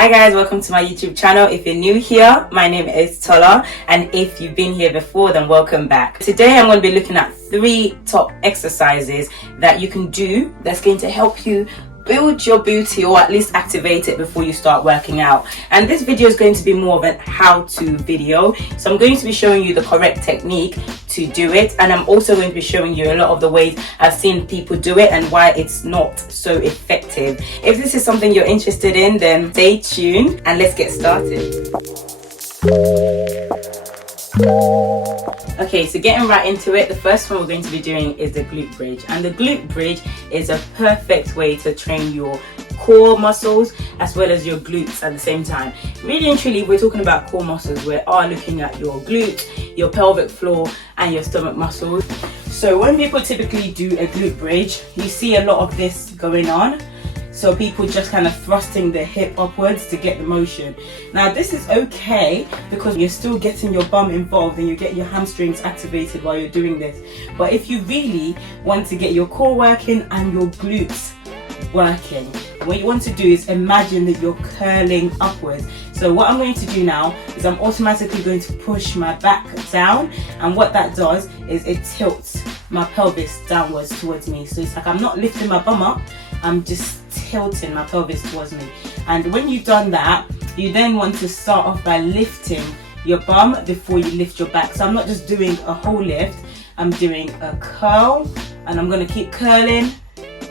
Hi guys, welcome to my YouTube channel. If you're new here, my name is Tola, and if you've been here before, then welcome back. Today I'm going to be looking at 3 top exercises that you can do that's going to help you build your booty, or at least activate it before you start working out. And this video is going to be more of a how-to video, so I'm going to be showing you the correct technique to do it, and I'm also going to be showing you a lot of the ways I've seen people do it and why it's not so effective. If this is something you're interested in, then stay tuned and let's get started. Okay, so getting right into it, the first one we're going to be doing is the glute bridge. And the glute bridge is a perfect way to train your core muscles as well as your glutes at the same time. Really and truly, we're talking about core muscles. We are looking at your glutes, your pelvic floor and your stomach muscles. So when people typically do a glute bridge, you see a lot of this going on. So people just kind of thrusting their hip upwards to get the motion. Now this is okay because you're still getting your bum involved and you get your hamstrings activated while you're doing this. But if you really want to get your core working and your glutes working, what you want to do is imagine that you're curling upwards. So what I'm going to do now is I'm automatically going to push my back down, and what that does is it tilts my pelvis downwards towards me. So it's like I'm not lifting my bum up, I'm just tilting my pelvis towards me. And when you've done that, you then want to start off by lifting your bum before you lift your back. So I'm not just doing a whole lift, I'm doing a curl, and I'm going to keep curling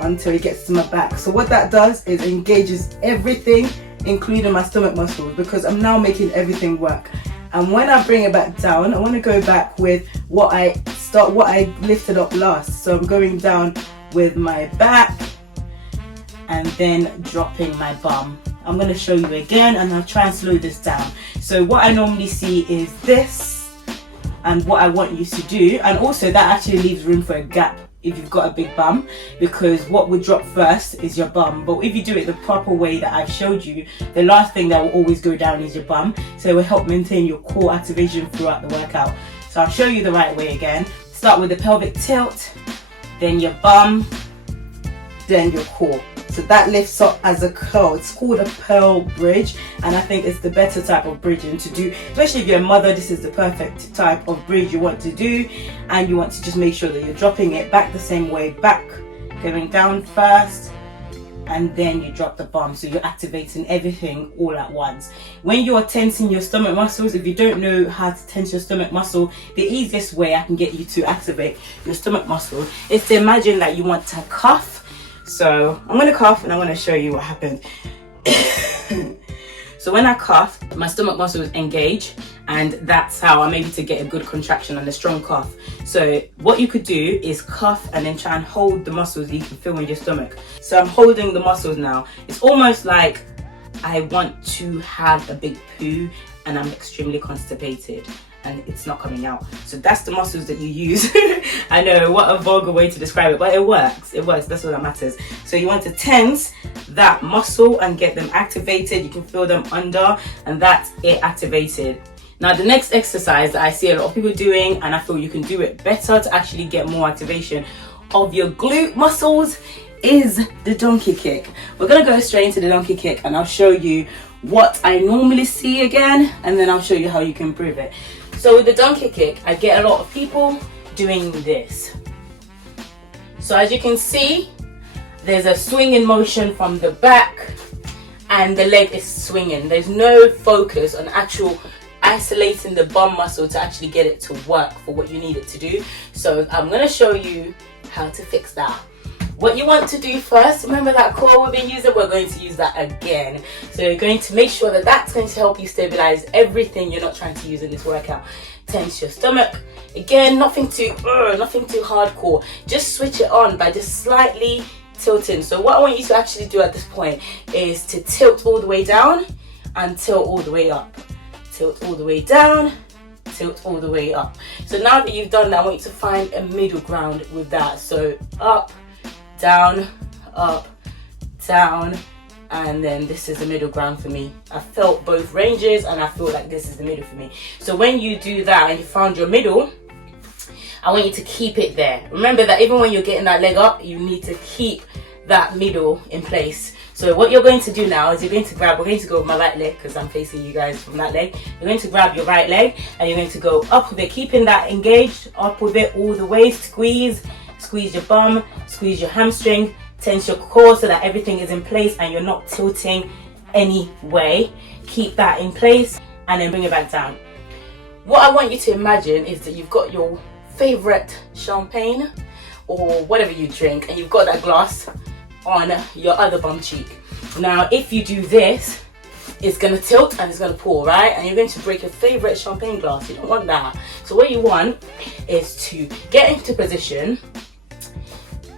until it gets to my back. So what that does is engages everything, including my stomach muscles, because I'm now making everything work. And when I bring it back down, I want to go back with what I lifted up last. So I'm going down with my back and then dropping my bum. I'm going to show you again, and I'll try and slow this down. So what I normally see is this, and what I want you to do, and also that actually leaves room for a gap if you've got a big bum, because what would drop first is your bum. But if you do it the proper way that I've showed you, the last thing that will always go down is your bum. So it will help maintain your core activation throughout the workout. So I'll show you the right way again. Start with the pelvic tilt, then your bum, then your core. So that lifts up as a curl. It's called a pearl bridge, and I think it's the better type of bridging to do, especially if you're a mother. This is the perfect type of bridge you want to do, and you want to just make sure that you're dropping it back the same way, back, going down first, and then you drop the bum. So you're activating everything all at once. When you are tensing your stomach muscles, if you don't know how to tense your stomach muscle, the easiest way I can get you to activate your stomach muscle is to imagine that you want to cuff. So I'm going to cough and I'm going to show you what happens. So when I cough, my stomach muscles engage, and that's how I'm able to get a good contraction and a strong cough. So what you could do is cough and then try and hold the muscles that you can feel in your stomach. So I'm holding the muscles now. It's almost like I want to have a big poo and I'm extremely constipated and it's not coming out. So that's the muscles that you use. I know, what a vulgar way to describe it, but it works. It works, that's all that matters. So you want to tense that muscle and get them activated. You can feel them under, and that's it activated. Now the next exercise that I see a lot of people doing, and I feel you can do it better to actually get more activation of your glute muscles, is the donkey kick. We're gonna go straight into the donkey kick, and I'll show you what I normally see again, and then I'll show you how you can improve it. So with the donkey kick, I get a lot of people doing this. So as you can see, there's a swinging motion from the back and the leg is swinging. There's no focus on actual isolating the bum muscle to actually get it to work for what you need it to do. So I'm going to show you how to fix that. What you want to do first, remember that core we've been using, we're going to use that again. So you're going to make sure that that's going to help you stabilize everything you're not trying to use in this workout. Tense your stomach. Again, nothing too hardcore. Just switch it on by just slightly tilting. So what I want you to actually do at this point is to tilt all the way down and tilt all the way up. Tilt all the way down, tilt all the way up. So now that you've done that, I want you to find a middle ground with that. So up, down, and then this is the middle ground for me. I felt both ranges and I feel like this is the middle for me. So when you do that and you found your middle, I want you to keep it there. Remember that even when you're getting that leg up, you need to keep that middle in place. So what you're going to do now is you're going to grab, we're going to go with my right leg because I'm facing you guys from that leg. You're going to grab your right leg and you're going to go up with it, keeping that engaged, up with it all the way. Squeeze your bum, squeeze your hamstring, tense your core so that everything is in place and you're not tilting any way. Keep that in place and then bring it back down. What I want you to imagine is that you've got your favorite champagne or whatever you drink and you've got that glass on your other bum cheek. Now if you do this, it's going to tilt and it's going to pour, right? And you're going to break your favorite champagne glass. You don't want that. So what you want is to get into position,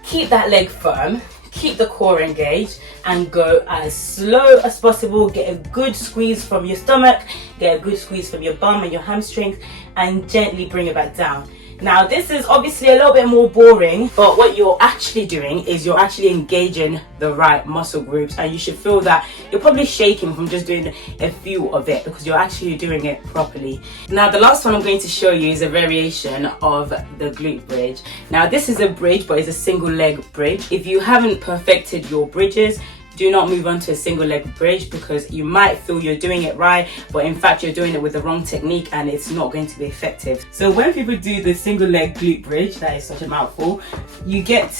keep that leg firm, keep the core engaged, and go as slow as possible. Get a good squeeze from your stomach, get a good squeeze from your bum and your hamstrings, and gently bring it back down. Now this is obviously a little bit more boring, but what you're actually doing is you're actually engaging the right muscle groups, and you should feel that you're probably shaking from just doing a few of it because you're actually doing it properly. Now the last one I'm going to show you is a variation of the glute bridge. Now this is a bridge, but it's a single leg bridge. If you haven't perfected your bridges, do not move on to a single leg bridge because you might feel you're doing it right, but in fact you're doing it with the wrong technique and it's not going to be effective. So when people do the single leg glute bridge, that is such a mouthful, you get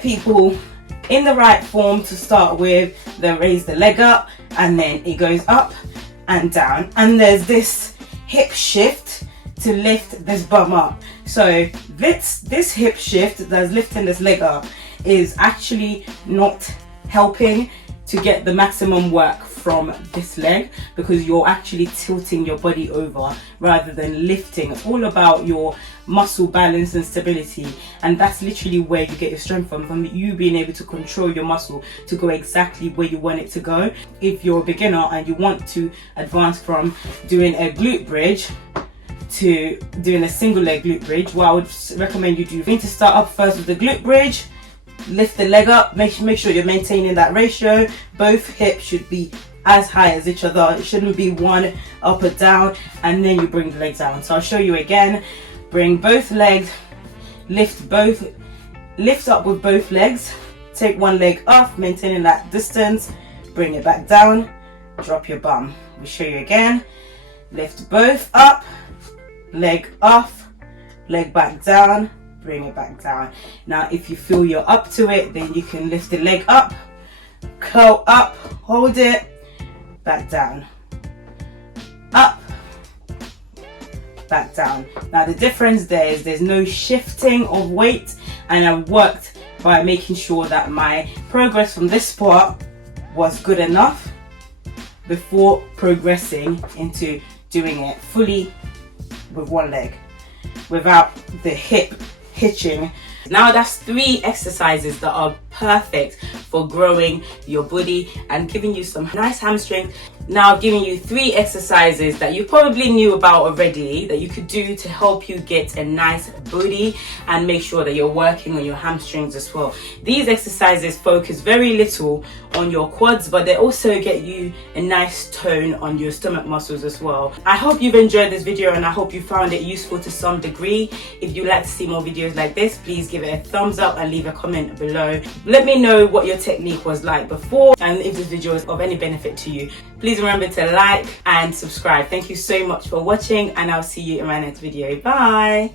people in the right form to start with. They raise the leg up and then it goes up and down, and there's this hip shift to lift this bum up. So this hip shift that's lifting this leg up is actually not helping to get the maximum work from this leg because you're actually tilting your body over rather than lifting. It's all about your muscle balance and stability, and that's literally where you get your strength from you being able to control your muscle to go exactly where you want it to go. If you're a beginner and you want to advance from doing a glute bridge to doing a single leg glute bridge, what I would recommend you do, you need to start up first with the glute bridge. Lift the leg up, make sure you're maintaining that ratio. Both hips should be as high as each other. It shouldn't be one up or down, and then you bring the legs down. So I'll show you again. Bring both legs, lift up with both legs, take one leg off, maintaining that distance, bring it back down, drop your bum. We'll show you again. Lift both up, leg off, leg back down, bring it back down. Now if you feel you're up to it, then you can lift the leg up, curl up, hold it, back down, up, back down. Now the difference there is there's no shifting of weight, and I worked by making sure that my progress from this part was good enough before progressing into doing it fully with one leg without the hip hitching. Now that's 3 exercises that are perfect for growing your body and giving you some nice hamstrings. Now I've given you 3 exercises that you probably knew about already that you could do to help you get a nice booty and make sure that you're working on your hamstrings as well. These exercises focus very little on your quads, but they also get you a nice tone on your stomach muscles as well. I hope you've enjoyed this video and I hope you found it useful to some degree. If you'd like to see more videos like this, please give it a thumbs up and leave a comment below. Let me know what your technique was like before and if this video is of any benefit to you. Please remember to like and subscribe. Thank you so much for watching, and I'll see you in my next video. Bye.